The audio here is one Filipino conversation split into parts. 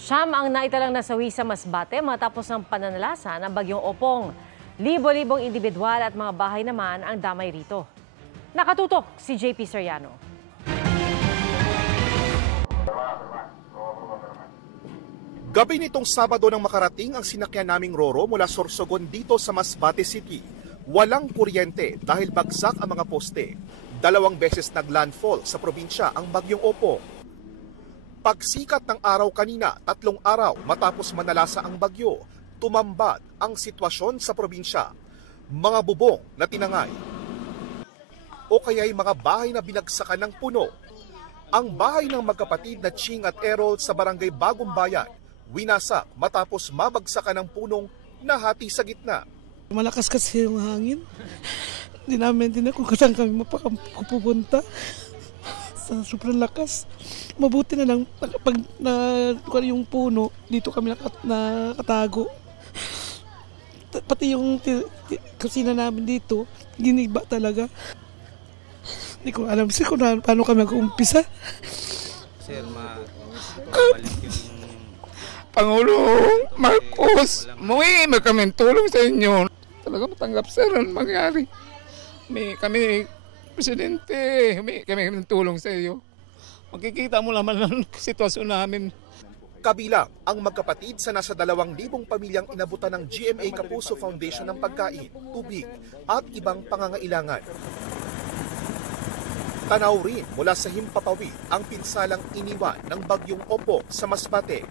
Siyam ang naitalang nasawi sa Masbate matapos ng pananalasa ng bagyong Opong. Libo-libong individual at mga bahay naman ang damay rito. Nakatutok si JP Soriano. Gabi nitong Sabado nang makarating ang sinakyan naming Roro mula Sorsogon dito sa Masbate City. Walang kuryente dahil bagsak ang mga poste. 2 beses naglandfall sa probinsya ang bagyong Opong. Pagsikat ng araw kanina, 3 araw matapos manalasa ang bagyo, tumambad ang sitwasyon sa probinsya. Mga bubong na tinangay o kaya'y mga bahay na binagsakan ng puno. Ang bahay ng magkapatid na Ching at Errol sa barangay Bagong Bayan, winasak matapos mabagsakan ng punong nahati sa gitna. Malakas kasi yung hangin. Hindi namin din kung saan kami mapupunta. Sa sobrang lakas. Mabuti na lang pag yung puno, dito kami nakatago. Pati yung kusina namin dito, giniba talaga. Hindi ko alam kung paano kami mag-uumpisa. Sir, balik yung Pangulong Marcos, muwi kami tulong sa inyo. Talaga matanggap sir ang mangyari. Kami, Presidente, kami tulong sa iyo. Makikita mo naman ang sitwasyon namin. Kabilang ang magkapatid sa nasa 2,000 pamilyang inabutan ng GMA Kapuso Foundation ng pagkain, tubig at ibang pangangailangan. Tanaw rin mula sa Himpapawid ang pinsalang iniwan ng bagyong Opong sa Masbate.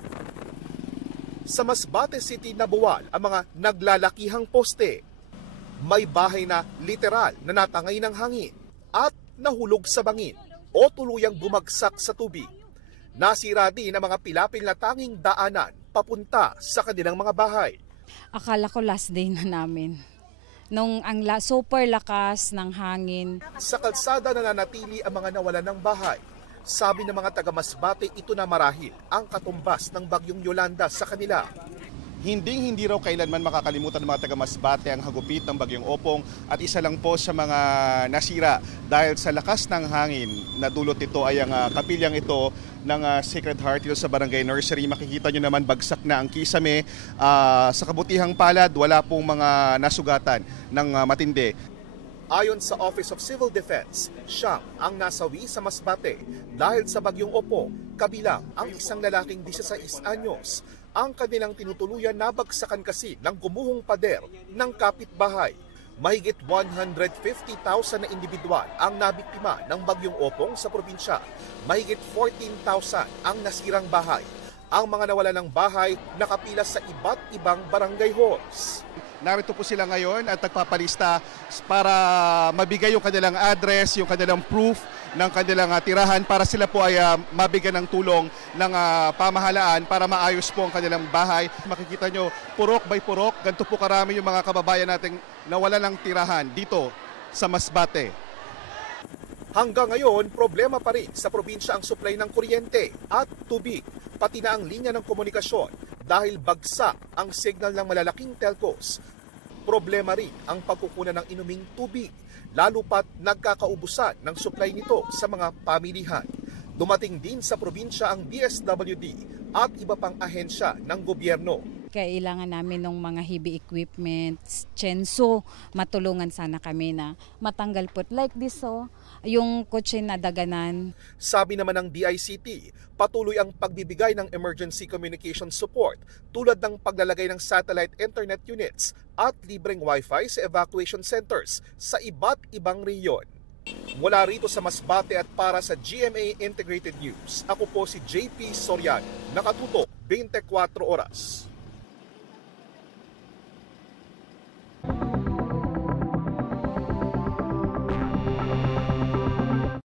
Sa Masbate City nabuwal ang mga naglalakihang poste. May bahay na literal na natangay ng hangin at nahulog sa bangin o tuluyang bumagsak sa tubig. Nasira din ang mga pilapil na tanging daanan papunta sa kanilang mga bahay. Akala ko last day na namin. Nung super lakas ng hangin. Sa kalsada nananatili ang mga nawalan ng bahay. Sabi ng mga taga-Masbate, ito na marahil ang katumbas ng bagyong Yolanda sa kanila. Hindi raw kailanman makakalimutan ng mga taga-Masbate ang hagupit ng bagyong Opong at isa lang po sa mga nasira dahil sa lakas ng hangin na dulot ito ay ang kapilyang ito ng Sacred Heart dito sa Barangay Nursery. Makikita nyo naman bagsak na ang kisame. Sa kabutihang palad, wala pong mga nasugatan ng matindi. Ayon sa Office of Civil Defense, siyam ang nasawi sa Masbate dahil sa bagyong Opong, kabilang ang isang lalaking 16 anyos. Ang kanilang tinutuluyan nabagsakan kasi ng gumuhong pader ng kapitbahay. Mahigit 150,000 na individual ang nabiktima ng bagyong Opong sa probinsya. Mahigit 14,000 ang nasirang bahay. Ang mga nawala ng bahay nakapila sa iba't ibang barangay halls. Narito po sila ngayon at nagpapalista para mabigay yung kanilang address, yung kanilang proof ng kanilang tirahan para sila po ay mabigyan ng tulong ng pamahalaan para maayos po ang kanilang bahay. Makikita nyo, purok by purok, ganito po karami yung mga kababayan nating nawala ng tirahan dito sa Masbate. Hanggang ngayon, problema pa rin sa probinsya ang supply ng kuryente at tubig, pati na ang linya ng komunikasyon dahil bagsak ang signal ng malalaking telcos. Problema rin ang pagkukunan ng inuming tubig, lalo pat nagkakaubusan ng supply nito sa mga pamilihan. Dumating din sa probinsya ang DSWD at iba pang ahensya ng gobyerno. Kailangan namin ng mga heavy equipment, Chenso, matulungan sana kami na matanggal po. Like this, yung kotse na daganan. Sabi naman ng DICT, patuloy ang pagbibigay ng emergency communication support tulad ng paglalagay ng satellite internet units at libreng wifi sa evacuation centers sa iba't ibang rehiyon. Mula rito sa Masbate at para sa GMA Integrated News, ako po si JP Soriano, nakatutok 24 oras.